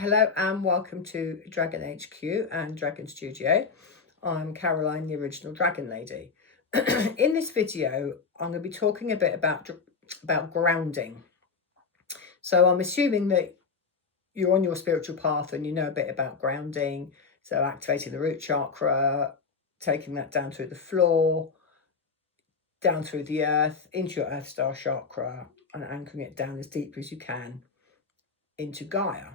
Hello and welcome to Dragon HQ and Dragon Studio. I'm Caroline, the original Dragon Lady. In this video, I'm going to be talking a bit about grounding. So I'm assuming that you're on your spiritual path and you know a bit about grounding. So activating the root chakra, taking that down through the floor, down through the earth, into your Earth Star chakra, and anchoring it down as deeply as you can into Gaia.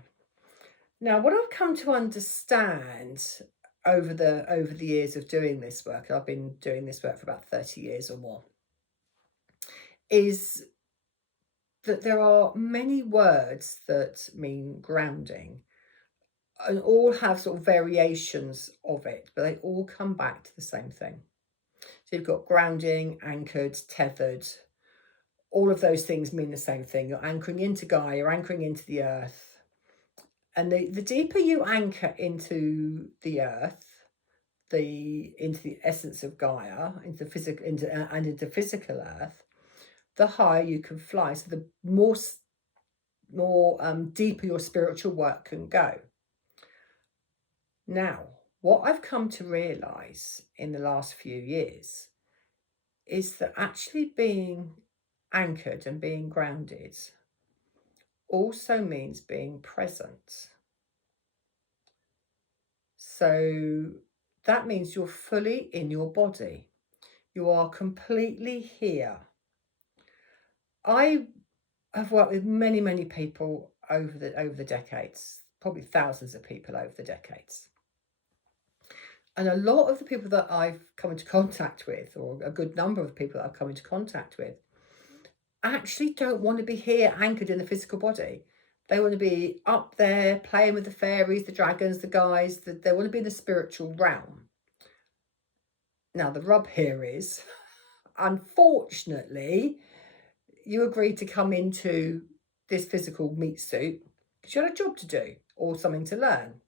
Now, what I've come to understand over the years of doing this work, I've been doing this work for about 30 years or more, is that there are many words that mean grounding and all have sort of variations of it, but they all come back to the same thing. So you've got grounding, anchored, tethered. All of those things mean the same thing. You're anchoring into Gaia, you're anchoring into the earth. And the deeper you anchor into the earth, into the essence of Gaia, into physical earth, the higher you can fly. So the more deeper your spiritual work can go. Now, what I've come to realize in the last few years is that actually being anchored and being grounded also means being present. So that means you're fully in your body. You are completely here. I have worked with many, many people over the decades, probably thousands of people over the decades. And a lot of the people that I've come into contact with, or a good number of people that I've come into contact with, actually don't want to be here anchored in the physical body. They want to be up there playing with the fairies, the dragons, the guys, they want to be in the spiritual realm. Now, the rub here is, unfortunately, you agreed to come into this physical meat suit because you had a job to do or something to learn.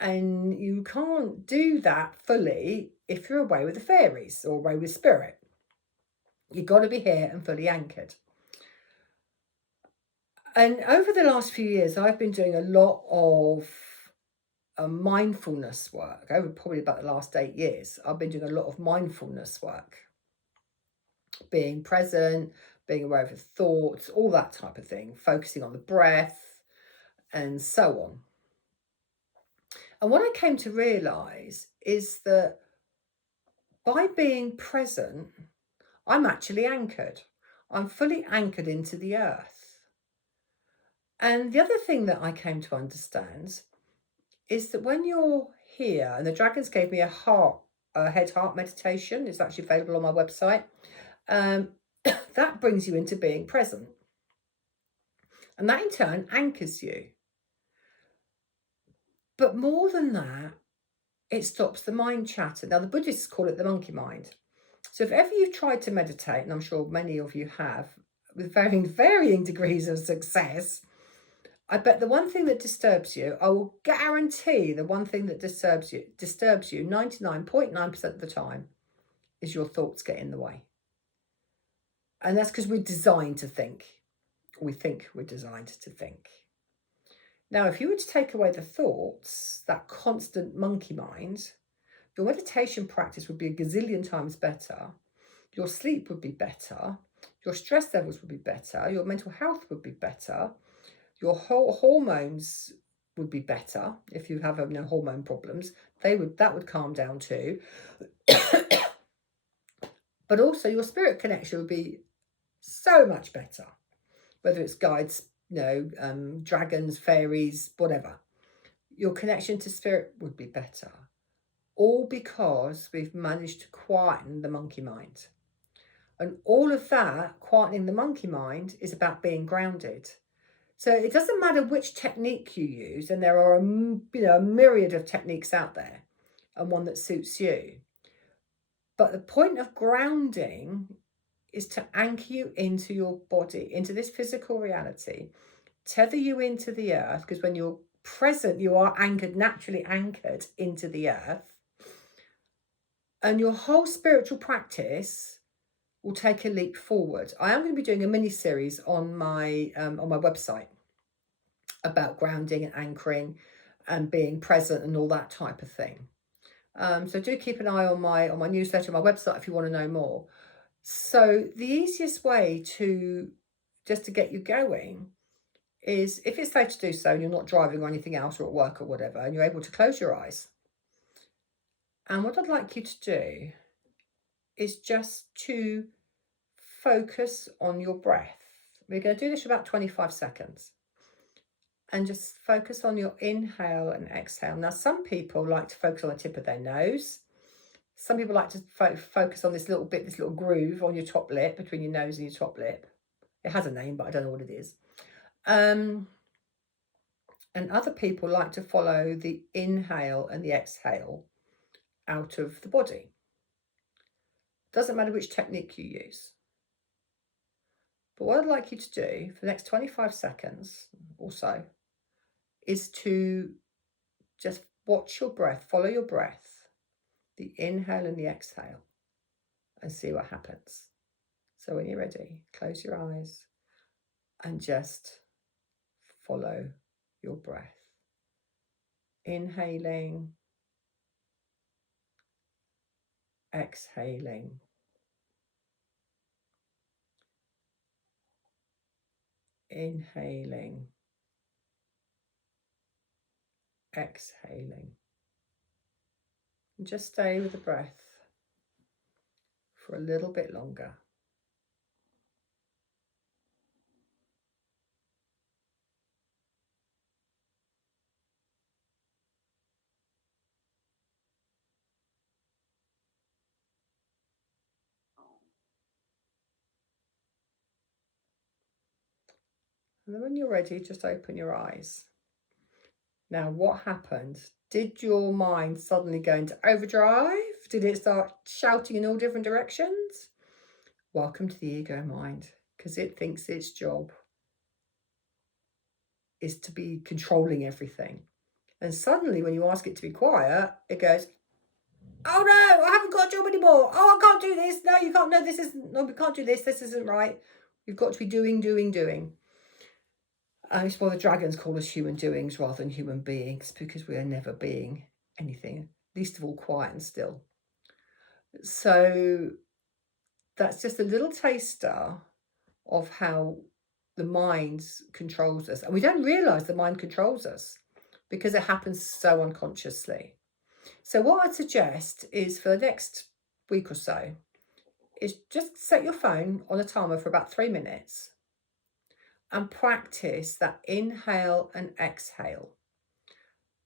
And you can't do that fully if you're away with the fairies or away with spirit. You've got to be here and fully anchored. And over the last few years, I've been doing a lot of mindfulness work. Over probably about the last 8 years, I've been doing a lot of mindfulness work. Being present, being aware of your thoughts, all that type of thing, focusing on the breath and so on. And what I came to realize is that by being present, I'm actually anchored. I'm fully anchored into the earth. And the other thing that I came to understand is that when you're here, and the dragons gave me a head-heart meditation, it's actually available on my website, that brings you into being present. And that in turn anchors you. But more than that, it stops the mind chatter. Now, the Buddhists call it the monkey mind. So if ever you've tried to meditate, and I'm sure many of you have, with varying degrees of success, I bet the one thing that disturbs you, I will guarantee the one thing that disturbs you 99.9% of the time, is your thoughts get in the way. And that's because we're designed to think. We think we're designed to think. Now, if you were to take away the thoughts, that constant monkey mind, your meditation practice would be a gazillion times better. Your sleep would be better. Your stress levels would be better. Your mental health would be better. Your whole hormones would be better. If you have hormone problems, that would calm down too. But also your spirit connection would be so much better. Whether it's guides, dragons, fairies, whatever. Your connection to spirit would be better. All because we've managed to quieten the monkey mind. And all of that, quietening the monkey mind, is about being grounded. So it doesn't matter which technique you use, and there are a myriad of techniques out there, and one that suits you. But the point of grounding is to anchor you into your body, into this physical reality, tether you into the earth, because when you're present, you are naturally anchored into the earth. And your whole spiritual practice will take a leap forward. I am going to be doing a mini series on my website about grounding and anchoring and being present and all that type of thing. So do keep an eye on my newsletter, my website if you want to know more. So the easiest way to just to get you going is, if it's safe to do so and you're not driving or anything else or at work or whatever, and you're able to close your eyes. And what I'd like you to do is just to focus on your breath. We're going to do this for about 25 seconds. And just focus on your inhale and exhale. Now, some people like to focus on the tip of their nose. Some people like to focus on this little bit, this little groove on your top lip, between your nose and your top lip. It has a name, but I don't know what it is. And other people like to follow the inhale and the exhale out of the body. Doesn't matter which technique you use. But what I'd like you to do for the next 25 seconds or so is to just watch your breath, follow your breath, the inhale and the exhale, and see what happens. So when you're ready, close your eyes and just follow your breath. Inhaling, exhaling. Inhaling, exhaling. And just stay with the breath for a little bit longer. And then when you're ready, just open your eyes. Now, what happened? Did your mind suddenly go into overdrive? Did it start shouting in all different directions? Welcome to the ego mind, because it thinks its job is to be controlling everything. And suddenly, when you ask it to be quiet, it goes, oh no, I haven't got a job anymore. Oh, I can't do this. No, you can't. No, we can't do this. This isn't right. You've got to be doing. It's why the dragons call us human doings rather than human beings, because we are never being anything, least of all quiet and still. So that's just a little taster of how the mind controls us. And we don't realize the mind controls us because it happens so unconsciously. So what I'd suggest is, for the next week or so, is just set your phone on a timer for about 3 minutes and practice that inhale and exhale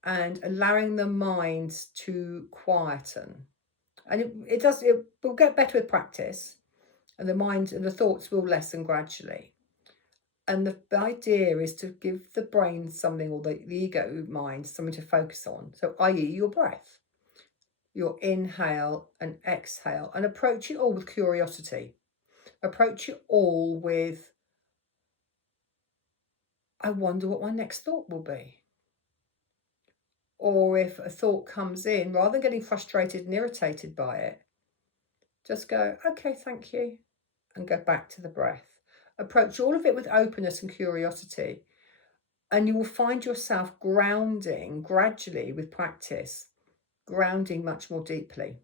and allowing the mind to quieten. And it will get better with practice, and the mind and the thoughts will lessen gradually. And the idea is to give the brain something, or the ego mind something to focus on. So, i.e., your breath, your inhale and exhale, and approach it all with curiosity. Approach it all with, I wonder what my next thought will be. Or if a thought comes in, rather than getting frustrated and irritated by it, just go, okay, thank you, and go back to the breath. Approach all of it with openness and curiosity, and you will find yourself grounding gradually with practice, grounding much more deeply.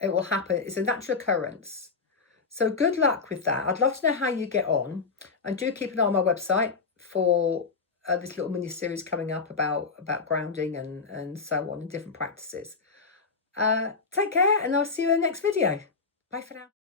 It will happen. It's a natural occurrence. So good luck with that. I'd love to know how you get on, and do keep an eye on my website for this little mini series coming up about grounding and so on, and different practices. Take care, and I'll see you in the next video. Bye for now.